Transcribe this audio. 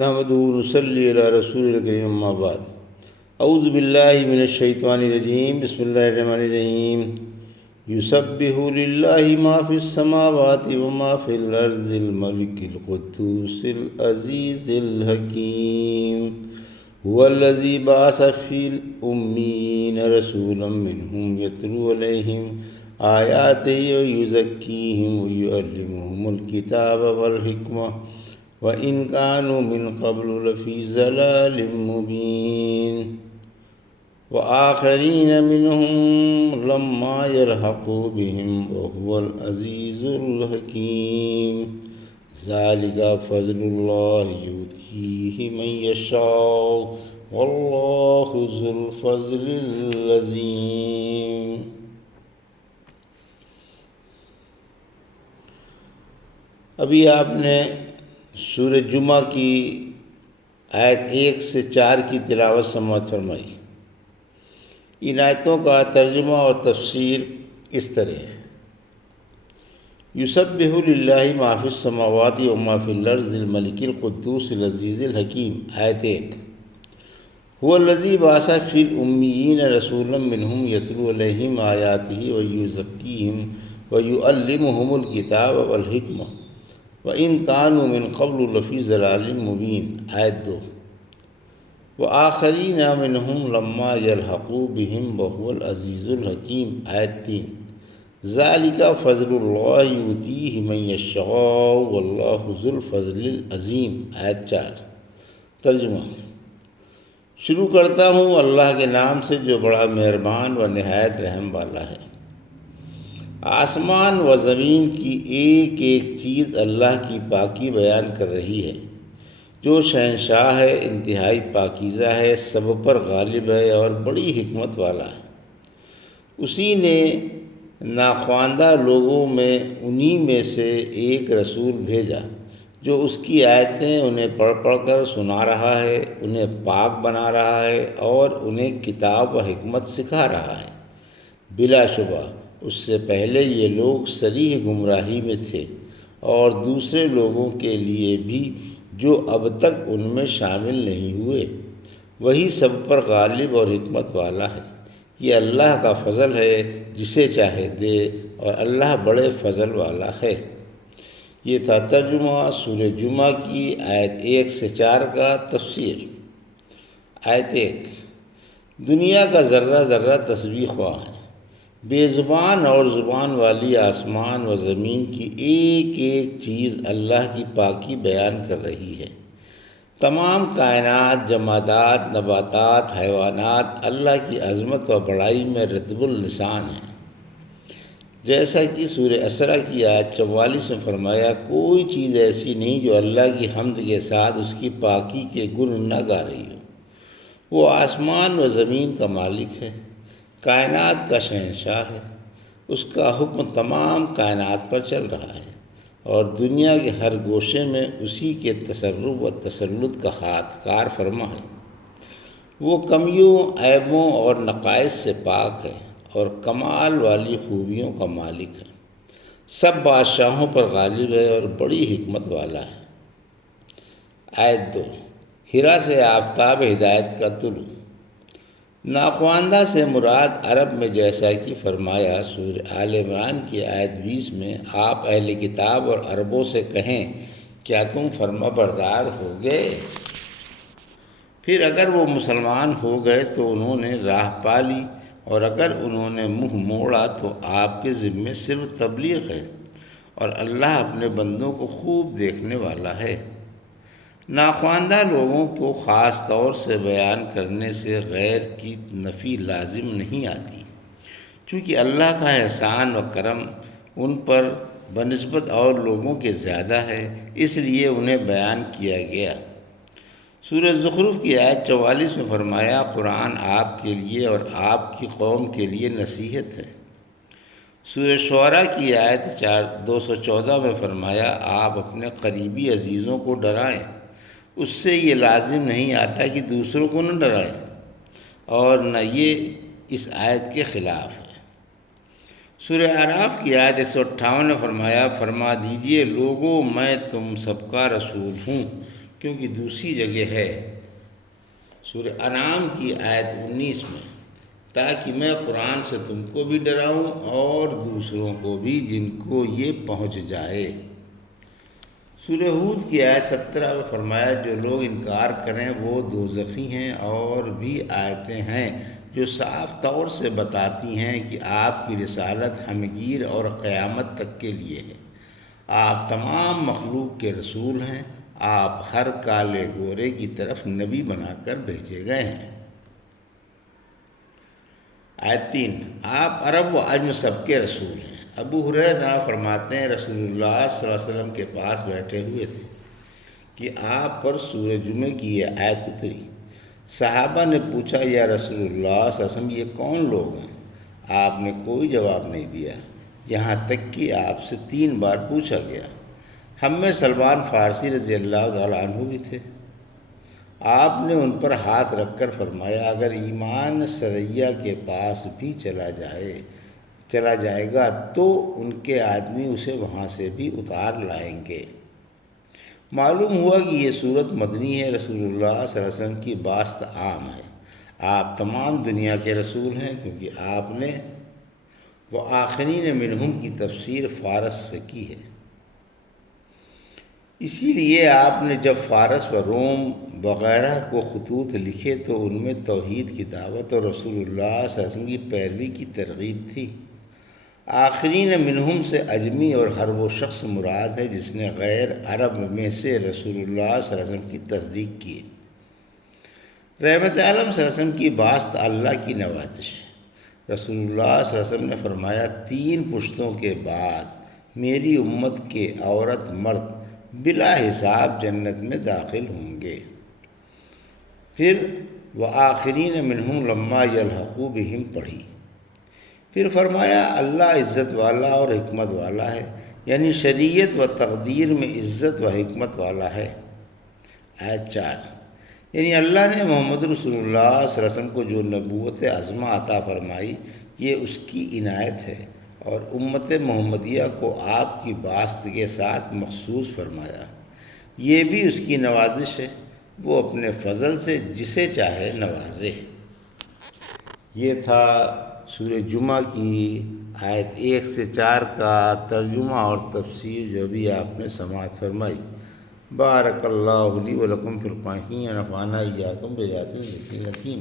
نحمدہ و نصلی علی رسول الکریم اما بعد اعوذ باللہ من الشیطان الرجیم بسم اللہ الرحمن الرحیم یسبح للہ ما فی السماوات وما فی الارض الملک القدوس العزیز الحکیم هو الذی بعث فی الأمین رسولا منہم یتلو علیہم آیاتہ ویزکیہم ویعلمہم الکتاب والحکمہ وَإِن كَانُوا مِن قَبْلُ لَفِي ضَلَالٍ مُّبِينٍ وَآخَرِينَ مِنْهُمْ لَمَّا يَلْحَقُوا بِهِمْ وَهُوَ الْعَزِيزُ الْحَكِيمُ ذَلِكَ فَضْلُ اللَّهِ يُؤْتِيهِ مَن يَشَاءُ وَاللَّهُ ذُو الْفَضْلِ الْعَظِيمِ۔ ابھی آپ نے سورہ جمعہ کی آیت 1 سے 4 کی تلاوت سماعت فرمائی۔ ان آیتوں کا ترجمہ اور تفسیر اس طرح ہے۔ یسبح للہ ما فی السماوات وما فی الارض الملک القدوس العزیز الحکیم۔ آیت 1 هو الذی بعث فی الامیین رسولا منہم یتلو علیہم آیاتہ ویزکیہم ویعلمہم الکتاب والحکمہ وَإِن كَانُوا مِن قَبْلُ لَفِي ضَلَالٍ مُّبِينٍ۔ آیت 2 وَآخَرِينَ مِنْهُمْ لَمَّا يَلْحَقُوا بِهِمْ وَهُوَ الْعَزِيزُ الْحَكِيمُ۔ آیت 3 ذَلِكَ فَضْلُ اللَّهِ يُؤْتِيهِ مَن يَشَاءُ وَاللَّهُ ذُو الْفَضْلِ الْعَظِيمِ۔ آیت 4 ترجمہ۔ شروع کرتا ہوں اللہ کے نام سے جو بڑا مہربان و نہایت رحم والا ہے۔ آسمان و زمین کی ایک ایک چیز اللہ کی پاکی بیان کر رہی ہے، جو شہنشاہ ہے، انتہائی پاکیزہ ہے، سب پر غالب ہے اور بڑی حکمت والا ہے۔ اسی نے ناخواندہ لوگوں میں انہی میں سے ایک رسول بھیجا جو اس کی آیتیں انہیں پڑھ پڑھ کر سنا رہا ہے، انہیں پاک بنا رہا ہے اور انہیں کتاب و حکمت سکھا رہا ہے۔ بلا شبہ اس سے پہلے یہ لوگ صریح گمراہی میں تھے، اور دوسرے لوگوں کے لیے بھی جو اب تک ان میں شامل نہیں ہوئے۔ وہی سب پر غالب اور حکمت والا ہے۔ یہ اللہ کا فضل ہے، جسے چاہے دے، اور اللہ بڑے فضل والا ہے۔ یہ تھا ترجمہ سورہ جمعہ کی آیت 1 سے 4 کا تفسیر۔ آیت 1 دنیا کا ذرہ ذرہ تسبیح خواں ہے۔ بے زبان اور زبان والی آسمان و زمین کی ایک ایک چیز اللہ کی پاکی بیان کر رہی ہے۔ تمام کائنات، جمادات، نباتات، حیوانات اللہ کی عظمت و بڑائی میں رطب اللسان ہیں۔ جیسا کہ سورہ اسراء کی آیت 44 میں فرمایا، کوئی چیز ایسی نہیں جو اللہ کی حمد کے ساتھ اس کی پاکی کے گن نہ گا رہی ہو۔ وہ آسمان و زمین کا مالک ہے، کائنات کا شہنشاہ ہے۔ اس کا حکم تمام کائنات پر چل رہا ہے، اور دنیا کے ہر گوشے میں اسی کے تصرف و تسلط کا کار فرما ہے۔ وہ کمیوں، عیبوں اور نقائص سے پاک ہے اور کمال والی خوبیوں کا مالک ہے۔ سب بادشاہوں پر غالب ہے اور بڑی حکمت والا ہے۔ آیت 2 حرا سے آفتاب ہدایت کا طلوع۔ ناخواندہ سے مراد عرب میں جیسا کہ فرمایا سورہ آل عمران کی آیت 20 میں، آپ اہل کتاب اور عربوں سے کہیں، کیا تم فرما بردار ہو گئے؟ پھر اگر وہ مسلمان ہو گئے تو انہوں نے راہ پا لی، اور اگر انہوں نے منہ موڑا تو آپ کے ذمے صرف تبلیغ ہے، اور اللہ اپنے بندوں کو خوب دیکھنے والا ہے۔ ناخواندہ لوگوں کو خاص طور سے بیان کرنے سے غیر کی نفی لازم نہیں آتی، چونکہ اللہ کا احسان و کرم ان پر بنسبت اور لوگوں کے زیادہ ہے، اس لیے انہیں بیان کیا گیا۔ سورہ زخرف کی آیت 44 میں فرمایا، قرآن آپ کے لیے اور آپ کی قوم کے لیے نصیحت ہے۔ سورہ شعراء کی آیت 214 میں فرمایا، آپ اپنے قریبی عزیزوں کو ڈرائیں، اس سے یہ لازم نہیں آتا کہ دوسروں کو نہ ڈرائیں، اور نہ یہ اس آیت کے خلاف ہے۔ سورہ اعراف کی آیت 158 نے فرمایا، فرما دیجئے لوگوں، میں تم سب کا رسول ہوں، کیونکہ دوسری جگہ ہے سورہ انعام کی آیت 19 میں، تاکہ میں قرآن سے تم کو بھی ڈراؤں اور دوسروں کو بھی جن کو یہ پہنچ جائے۔ سورہ ہود کی آیت 17 میں فرمایا جو لوگ انکار کریں وہ دوزخی ہیں، اور بھی آیتیں ہیں جو صاف طور سے بتاتی ہیں کہ آپ کی رسالت ہمگیر اور قیامت تک کے لیے ہے۔ آپ تمام مخلوق کے رسول ہیں، آپ ہر کالے گورے کی طرف نبی بنا کر بھیجے گئے ہیں۔ آیت 3، آپ عرب و عجم سب کے رسول ہیں۔ ابو ہریرہ فرماتے ہیں رسول اللہ صلی اللہ علیہ وسلم کے پاس بیٹھے ہوئے تھے کہ آپ پر سورہ جمعہ کی یہ آیت اتری۔ صحابہ نے پوچھا یا رسول اللہ صلی اللہ علیہ وسلم یہ کون لوگ ہیں؟ آپ نے کوئی جواب نہیں دیا، یہاں تک کہ آپ سے 3 بار پوچھا گیا۔ ہم میں سلمان فارسی رضی اللہ تعالیٰ عنہ بھی تھے۔ آپ نے ان پر ہاتھ رکھ کر فرمایا اگر ایمان سریہ کے پاس بھی چلا جائے گا تو ان کے آدمی اسے وہاں سے بھی اتار لائیں گے۔ معلوم ہوا کہ یہ صورت مدنی ہے۔ رسول اللہ صلی اللہ علیہ وسلم کی باسط عام ہے، آپ تمام دنیا کے رسول ہیں، کیونکہ آپ نے وآخرین منہم کی تفسیر فارس سے کی ہے۔ اسی لیے آپ نے جب فارس و روم وغیرہ کو خطوط لکھے تو ان میں توحید کی دعوت اور رسول اللہ صلی اللہ علیہ وسلم کی پیروی کی ترغیب تھی۔ آخرین منہم سے اجمی اور ہر وہ شخص مراد ہے جس نے غیر عرب میں سے رسول اللہ صلی اللہ علیہ وسلم کی تصدیق کی۔ رحمت عالم صلی اللہ علیہ وسلم کی باسط اللہ کی نوازش۔ رسول اللہ صلی اللہ علیہ وسلم نے فرمایا 3 پشتوں کے بعد میری امت کے عورت مرد بلا حساب جنت میں داخل ہوں گے۔ پھر وآخرین منہم لما یلحقوا بہم پڑھی۔ پھر فرمایا اللہ عزت والا اور حکمت والا ہے، یعنی شریعت و تقدیر میں عزت و حکمت والا ہے۔ آیت 4، یعنی اللہ نے محمد رسول اللہ صلی اللہ علیہ وسلم کو جو نبوت عظمہ عطا فرمائی یہ اس کی عنایت ہے، اور امت محمدیہ کو آپ کی باسط کے ساتھ مخصوص فرمایا، یہ بھی اس کی نوازش ہے، وہ اپنے فضل سے جسے چاہے نوازے۔ یہ تھا سورہ جمعہ کی آیت 1 سے 4 کا ترجمہ اور تفسیر جو بھی آپ نے سماعت فرمائی۔ بارک اللہ لی و لکم فی القرآن، ونفعنا ایاکم بآیات الذکر الحکیم۔